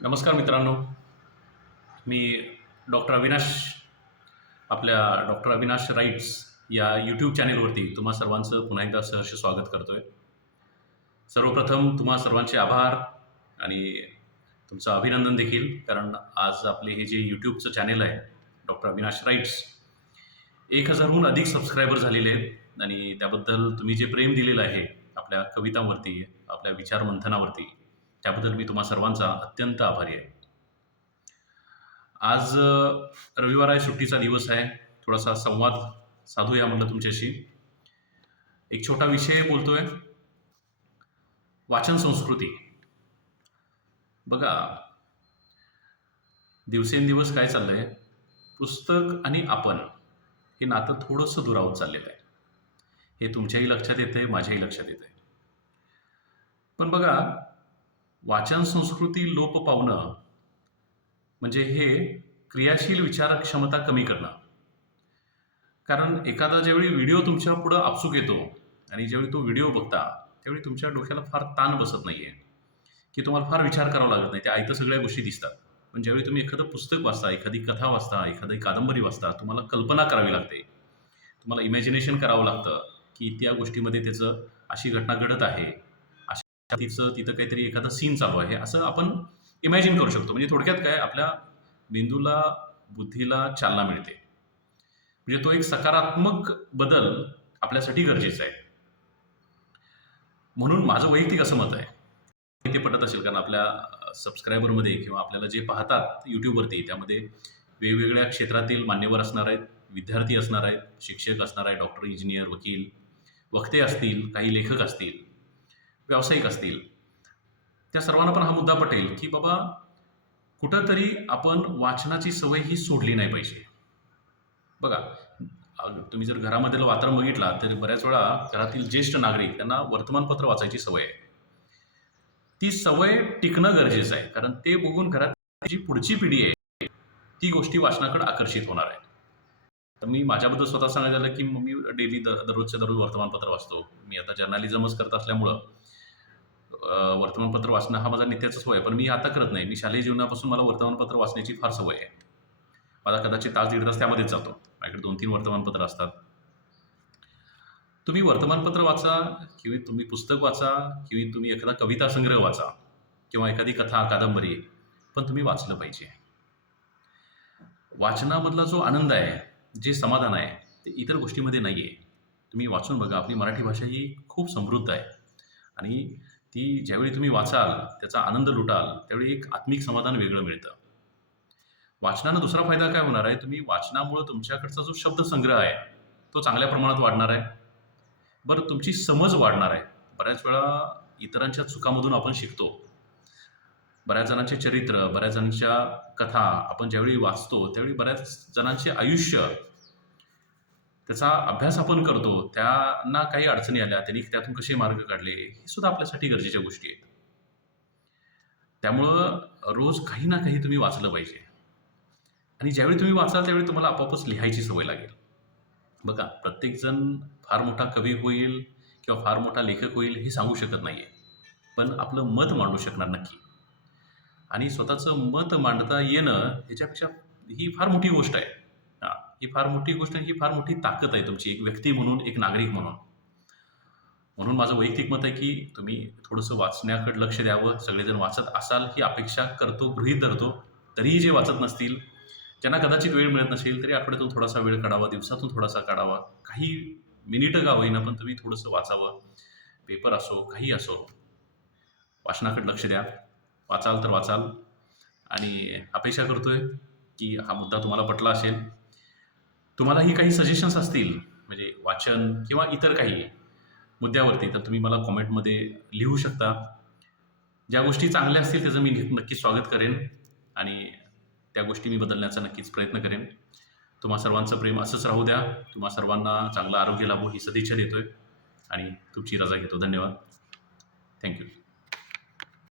नमस्कार मित्रांनो. मी डॉक्टर अविनाश, आपल्या डॉक्टर अविनाश राईट्स या यूट्यूब चॅनेलवरती तुम्हा सर्वांचं पुन्हा एकदा सहर्ष स्वागत करतोय. सर्वप्रथम तुम्हा सर्वांचे आभार आणि तुमचं अभिनंदन देखील, कारण आज आपले हे जे यूट्यूबचं चॅनेल आहे डॉक्टर अविनाश राईट्स, 1000हून अधिक सबस्क्रायबर झालेले आहेत आणि त्याबद्दल तुम्ही जे प्रेम दिलेलं आहे आपल्या कवितांवरती, आपल्या विचार मंथनावरती, त्याबद्दल मी तुम्हा सर्वांचा अत्यंत आभारी आहे. आज रविवार आहे, सुट्टीचा दिवस आहे. थोडासा संवाद साधूया म्हटलं तुमच्याशी. एक छोटा विषय बोलतोय, वाचन संस्कृती. बघा, दिवसेंदिवस काय चाललंय, पुस्तक आणि आपण हे नातं थोडंसं दुरावत चाललेलं आहे. हे तुमच्याही लक्षात येतंय, माझ्याही लक्षात येतंय. पण बघा, वाचन संस्कृती लोप पावणं म्हणजे हे क्रियाशील विचार क्षमता कमी करणं. कारण एखादा ज्यावेळी व्हिडिओ तुमच्या पुढं आपसूक येतो आणि ज्यावेळी तो व्हिडिओ बघता त्यावेळी तुमच्या डोक्याला फार ताण बसत नाहीये, की तुम्हाला फार विचार करावा लागत नाही, त्या आयतं सगळ्या गोष्टी दिसतात. पण ज्यावेळी तुम्ही एखादं पुस्तक वाचता, एखादी कथा वाचता, एखादी कादंबरी वाचता, तुम्हाला कल्पना करावी लागते, तुम्हाला इमॅजिनेशन करावं लागतं की त्या गोष्टीमध्ये त्याचं अशी घटना घडत आहे, अशा तिथं काहीतरी एखादा सीन चालू आहे, असं आपण इमॅजिन करू शकतो. म्हणजे थोडक्यात काय, आपल्या मेंदूला, बुद्धीला चालना मिळते. म्हणजे तो एक सकारात्मक बदल आपल्यासाठी गरजेचा आहे. म्हणून माझं वैयक्तिक असं मत आहे, ते पटत असेल, कारण आपल्या सबस्क्रायबरमध्ये किंवा आपल्याला जे पाहतात यूट्यूबवरती, त्यामध्ये वेगवेगळ्या क्षेत्रातील मान्यवर असणार आहेत, विद्यार्थी असणार आहेत, शिक्षक असणार आहेत, डॉक्टर, इंजिनियर, वकील, वक्ते असतील, काही लेखक असतील, व्यावसायिक असतील. त्या सर्वांना पण हा मुद्दा पटेल की बाबा, कुठंतरी आपण वाचनाची सवय ही सोडली नाही पाहिजे. बघा, तुम्ही जर घरामधलं वातावरण बघितला तर बऱ्याच वेळा घरातील ज्येष्ठ नागरिक त्यांना वर्तमानपत्र वाचायची सवय आहे. ती सवय टिकणं गरजेचं आहे, कारण ते बघून घरात जी पुढची पिढी आहे ती गोष्टी वाचनाकडे आकर्षित होणार आहे. तर मी माझ्याबद्दल स्वतः सांगायचं झालं की मी डेली दररोजच्या दररोज वर्तमानपत्र वाचतो. मी आता जर्नलिझमच करत असल्यामुळं वर्तमानपत्र वाचणं हा माझा नित्याचा सवय आहे. पण मी आता करत नाही. मी शालेय जीवनापासून मला वर्तमानपत्र वाचण्याची फार सवय आहे. माझा कदाचित तास दीड तास त्यामध्येच जातो. माझ्याकडे 2-3 वर्तमानपत्र असतात. तुम्ही वर्तमानपत्र वाचा किंवा तुम्ही पुस्तक वाचा किंवा तुम्ही एखादा कविता संग्रह वाचा किंवा एखादी कथा, कादंबरी, पण तुम्ही वाचलं पाहिजे. वाचनामधला जो आनंद आहे, जे समाधान आहे, ते इतर गोष्टीमध्ये नाही आहे. तुम्ही वाचून बघा. आपली मराठी भाषा ही खूप समृद्ध आहे आणि ती ज्यावेळी तुम्ही वाचाल, त्याचा आनंद लुटाल, त्यावेळी एक आत्मिक समाधान वेगळं मिळतं. वाचनानं दुसरा फायदा काय होणार आहे, तुम्ही वाचनामुळं तुमच्याकडचा जो शब्दसंग्रह आहे, तो चांगल्या प्रमाणात वाढणार आहे. बरं, तुमची समज वाढणार आहे. बऱ्याच वेळा इतरांच्या चुकांमधून आपण शिकतो. बऱ्याच जणांचे चरित्र, बऱ्याच जणांच्या कथा आपण ज्यावेळी वाचतो, त्यावेळी बऱ्याच जणांचे आयुष्य, त्याचा अभ्यास आपण करतो. त्यांना काही अडचणी आल्या, त्यांनी त्यातून कसे मार्ग काढले, हे सुद्धा आपल्यासाठी गरजेच्या गोष्टी आहेत. त्यामुळं रोज काही ना काही तुम्ही वाचलं पाहिजे आणि ज्यावेळी तुम्ही वाचाल त्यावेळी तुम्हाला आपोआपच लिहायची सवय लागेल. बघा, प्रत्येकजण फार मोठा कवी होईल किंवा फार मोठा लेखक होईल हे सांगू शकत नाहीये. पण आपलं मत मांडू शकणार नक्की. आणि स्वतःचं मत मांडता येणं ह्याच्यापेक्षा ही फार मोठी गोष्ट आहे. हां, ही फार मोठी गोष्ट आहे, ही फार मोठी ताकद आहे तुमची, एक व्यक्ती म्हणून, एक नागरिक म्हणून. म्हणून माझं वैयक्तिक मत आहे की तुम्ही थोडंसं वाचण्याकडे लक्ष द्यावं. सगळेजण वाचत असाल ही अपेक्षा करतो, गृहीत धरतो. तरीही जे वाचत नसतील, ज्यांना कदाचित वेळ मिळत नसेल, तरी आठवड्यातून थोडासा वेळ काढावा, दिवसातून थोडासा काढावा. काही मिनिटं का होईना, पण तुम्ही थोडंसं वाचावं. पेपर असो, काही असो, वाचनाकडे लक्ष द्या. वाचाल तर वाचाल आणि अपेक्षा करतोय की हा मुद्दा तुम्हाला पटला असेल. तुम्हालाही काही सजेशन्स असतील, म्हणजे वाचन किंवा इतर काही मुद्द्यावरती, तर तुम्ही मला कॉमेंटमध्ये लिहू शकता. ज्या गोष्टी चांगल्या असतील त्याचं मी नक्कीच स्वागत करेन आणि त्या गोष्टी मी बदलण्याचा नक्कीच प्रयत्न करेन. तुम्हा सर्वांचं प्रेम असंच राहू द्या. तुम्हा सर्वांना चांगलं आरोग्य लाभो ही सदिच्छा देतोय आणि तुमची रजा घेतो. धन्यवाद. थँक्यू.